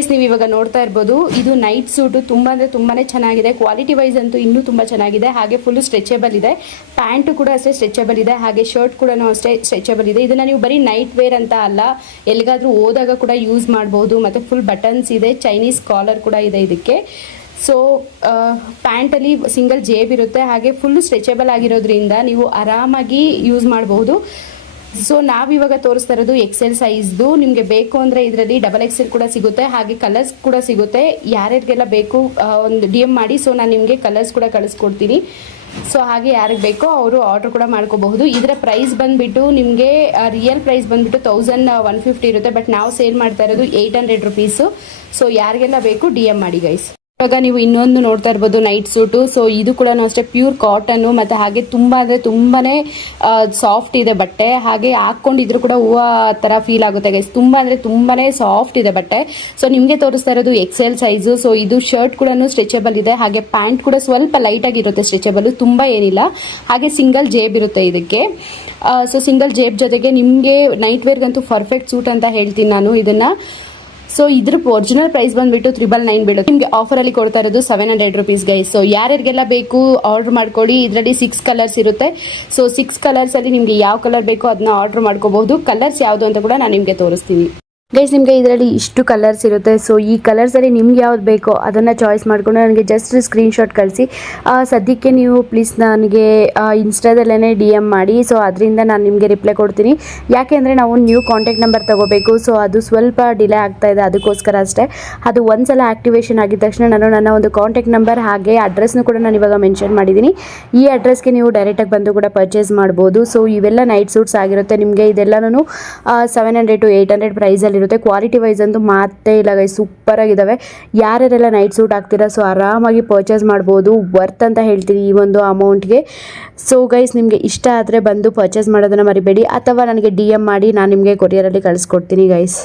ನೀವು ಇವಾಗ ನೋಡ್ತಾ ಇರ್ಬೋದು, ಇದು ನೈಟ್ ಸೂಟು ತುಂಬ ಅಂದರೆ ತುಂಬಾ ಚೆನ್ನಾಗಿದೆ. ಕ್ವಾಲಿಟಿ ವೈಸ್ ಅಂತೂ ಇನ್ನೂ ತುಂಬ ಚೆನ್ನಾಗಿದೆ. ಹಾಗೆ ಫುಲ್ ಸ್ಟ್ರೆಚಬಲ್ ಇದೆ. ಪ್ಯಾಂಟು ಕೂಡ ಅಷ್ಟೇ ಸ್ಟ್ರೆಚಬಲ್ ಇದೆ. ಹಾಗೆ ಶರ್ಟ್ ಕೂಡ ಅಷ್ಟೇ ಸ್ಟ್ರೆಚಬಲ್ ಇದೆ. ಇದನ್ನು ನೀವು ಬರೀ ನೈಟ್ ವೇರ್ ಅಂತ ಅಲ್ಲ, ಎಲ್ಲಿಗಾದರೂ ಹೋದಾಗ ಕೂಡ ಯೂಸ್ ಮಾಡ್ಬೋದು. ಮತ್ತು ಫುಲ್ ಬಟನ್ಸ್ ಇದೆ, ಚೈನೀಸ್ ಕಾಲರ್ ಕೂಡ ಇದೆ ಇದಕ್ಕೆ. ಸೊ ಪ್ಯಾಂಟಲ್ಲಿ ಸಿಂಗಲ್ ಜೇಬ್ ಇರುತ್ತೆ. ಹಾಗೆ ಫುಲ್ ಸ್ಟ್ರೆಚಬಲ್ ಆಗಿರೋದ್ರಿಂದ ನೀವು ಆರಾಮಾಗಿ ಯೂಸ್ ಮಾಡಬಹುದು. ಸೊ ನಾವಿವಾಗ ತೋರಿಸ್ತಾ ಇರೋದು XL ಸೈಜ್ದು. ನಿಮಗೆ ಬೇಕು ಅಂದರೆ ಇದರಲ್ಲಿ XXL ಕೂಡ ಸಿಗುತ್ತೆ. ಹಾಗೆ ಕಲರ್ಸ್ ಕೂಡ ಸಿಗುತ್ತೆ. ಯಾರ್ಯಾರಿಗೆಲ್ಲ ಬೇಕು ಒಂದು DM ಮಾಡಿ. ಸೊ ನಾನು ನಿಮಗೆ ಕಲರ್ಸ್ ಕೂಡ ಕಳಿಸ್ಕೊಡ್ತೀನಿ. ಸೊ ಹಾಗೆ ಯಾರಿಗೆ ಬೇಕೋ ಅವರು ಆರ್ಡರ್ ಕೂಡ ಮಾಡ್ಕೋಬಹುದು. ಇದರ ಪ್ರೈಸ್ ಬಂದುಬಿಟ್ಟು ನಿಮಗೆ ರಿಯಲ್ ಪ್ರೈಸ್ ಬಂದುಬಿಟ್ಟು 1150 ಇರುತ್ತೆ. ಬಟ್ ನಾವು ಸೇಲ್ ಮಾಡ್ತಾ ಇರೋದು 800 ರುಪೀಸು. ಸೊ ಯಾರಿಗೆಲ್ಲ ಬೇಕು DM ಮಾಡಿ ಗೈಸ್. ಇವಾಗ ನೀವು ಇನ್ನೊಂದು ನೋಡ್ತಾ ಇರ್ಬೋದು, ನೈಟ್ ಸೂಟು. ಸೊ ಇದು ಕೂಡ ಅಷ್ಟೇ ಪ್ಯೂರ್ ಕಾಟನ್ನು, ಮತ್ತು ಹಾಗೆ ತುಂಬ ಅಂದರೆ ತುಂಬಾ ಸಾಫ್ಟ್ ಇದೆ ಬಟ್ಟೆ. ಹಾಗೆ ಹಾಕ್ಕೊಂಡಿದ್ರು ಕೂಡ ಹೂವು ಥರ ಫೀಲ್ ಆಗುತ್ತೆ ಗೈಸ್. ತುಂಬ ಅಂದರೆ ತುಂಬಾ ಸಾಫ್ಟ್ ಇದೆ ಬಟ್ಟೆ. ಸೊ ನಿಮಗೆ ತೋರಿಸ್ತಾ ಇರೋದು XL ಸೈಜು. ಸೊ ಇದು ಶರ್ಟ್ ಕೂಡ ಸ್ಟ್ರೆಚಬಲ್ ಇದೆ. ಹಾಗೆ ಪ್ಯಾಂಟ್ ಕೂಡ ಸ್ವಲ್ಪ ಲೈಟಾಗಿರುತ್ತೆ, ಸ್ಟ್ರೆಚಬಲ್ ತುಂಬ ಏನಿಲ್ಲ. ಹಾಗೆ ಸಿಂಗಲ್ ಜೇಬ್ ಇರುತ್ತೆ ಇದಕ್ಕೆ. ಸೊ ಸಿಂಗಲ್ ಜೇಬ್ ಜೊತೆಗೆ ನಿಮಗೆ ನೈಟ್ ವೇರ್ಗಂತೂ ಪರ್ಫೆಕ್ಟ್ ಸೂಟ್ ಅಂತ ಹೇಳ್ತೀನಿ ನಾನು ಇದನ್ನು. ಸೊ ಇದ್ರ ಒರಿಜಿನಲ್ ಪ್ರೈಸ್ ಬಂದುಬಿಟ್ಟು 999 ಬೀಳುತ್ತೆ. ನಿಮಗೆ ಆಫರಲ್ಲಿ ಕೊಡ್ತಾ ಇರೋದು 700 ರುಪೀಸ್ ಗೈಸ್. ಸೊ ಯಾರ್ಯಾರಿಗೆಲ್ಲ ಬೇಕು ಆರ್ಡರ್ ಮಾಡ್ಕೊಳ್ಳಿ. ಇದರಲ್ಲಿ 6 ಕಲರ್ಸ್ ಇರುತ್ತೆ. ಸೊ 6 ಕಲರ್ಸಲ್ಲಿ ನಿಮಗೆ ಯಾವ ಕಲರ್ ಬೇಕೋ ಅದನ್ನ ಆರ್ಡರ್ ಮಾಡ್ಕೋಬಹುದು. ಕಲರ್ಸ್ ಯಾವುದು ಅಂತ ಕೂಡ ನಾನು ನಿಮಗೆ ತೋರಿಸ್ತೀನಿ ಗೈಸ್. ನಿಮಗೆ ಇದರಲ್ಲಿ ಇಷ್ಟು ಕಲರ್ಸ್ ಇರುತ್ತೆ. ಸೊ ಈ ಕಲರ್ಸಲ್ಲಿ ನಿಮ್ಗೆ ಯಾವ್ದು ಬೇಕೋ ಅದನ್ನು ಚಾಯ್ಸ್ ಮಾಡಿಕೊಂಡು ನನಗೆ ಜಸ್ಟ್ ಸ್ಕ್ರೀನ್ಶಾಟ್ ಕಳಿಸಿ. ಸದ್ಯಕ್ಕೆ ನೀವು ಪ್ಲೀಸ್ ನನಗೆ ಇನ್ಸ್ಟಾದಲ್ಲೇ DM ಮಾಡಿ. ಸೊ ಅದರಿಂದ ನಾನು ನಿಮಗೆ ರಿಪ್ಲೈ ಕೊಡ್ತೀನಿ. ಯಾಕೆಂದರೆ ನಾವು ನ್ಯೂ ಕಾಂಟ್ಯಾಕ್ಟ್ ನಂಬರ್ ತೊಗೋಬೇಕು. ಸೊ ಅದು ಸ್ವಲ್ಪ ಡಿಲೇ ಆಗ್ತಾ ಇದೆ, ಅದಕ್ಕೋಸ್ಕರ ಅಷ್ಟೇ. ಅದು ಒಂದ್ಸಲ ಆ್ಯಕ್ಟಿವೇಶನ್ ಆಗಿದ ತಕ್ಷಣ ನಾನು ನನ್ನ ಒಂದು ಕಾಂಟ್ಯಾಕ್ಟ್ ನಂಬರ್ ಹಾಗೆ ಅಡ್ರೆಸ್ನು ಕೂಡ ನಾನು ಇವಾಗ ಮೆನ್ಷನ್ ಮಾಡಿದ್ದೀನಿ. ಈ ಅಡ್ರೆಸ್ಗೆ ನೀವು ಡೈರೆಕ್ಟಾಗಿ ಬಂದು ಕೂಡ ಪರ್ಚೇಸ್ ಮಾಡ್ಬೋದು. ಸೊ ಇವೆಲ್ಲ ನೈಟ್ ಸೂಟ್ಸ್ ಆಗಿರುತ್ತೆ. ನಿಮಗೆ ಇದೆಲ್ಲನೂ 700 to 800 ಪ್ರೈಸಲ್ಲಿ ಇರುತ್ತೆ. ಕ್ವಾಲಿಟಿ ವೈಸ್ ಅಂತೂ ಮಾತೇ ಇಲ್ಲ ಗೈಸ್, ಸೂಪರ್ ಆಗಿದ್ದಾವೆ. ಯಾರ್ಯಾರೆಲ್ಲ ನೈಟ್ ಸೂಟ್ ಹಾಕ್ತೀರಾ ಸೊ ಆರಾಮಾಗಿ ಪರ್ಚೇಸ್ ಮಾಡ್ಬೋದು. ವರ್ತ್ ಅಂತ ಹೇಳ್ತೀನಿ ಈ ಒಂದು ಅಮೌಂಟ್ಗೆ. ಸೊ ಗೈಸ್ ನಿಮಗೆ ಇಷ್ಟ ಆದರೆ ಬಂದು ಪರ್ಚೇಸ್ ಮಾಡೋದನ್ನು ಮರಿಬೇಡಿ. ಅಥವಾ ನನಗೆ DM ಮಾಡಿ, ನಾನು ನಿಮಗೆ ಕೊರಿಯರಲ್ಲಿ ಕಳಿಸ್ಕೊಡ್ತೀನಿ ಗೈಸ್.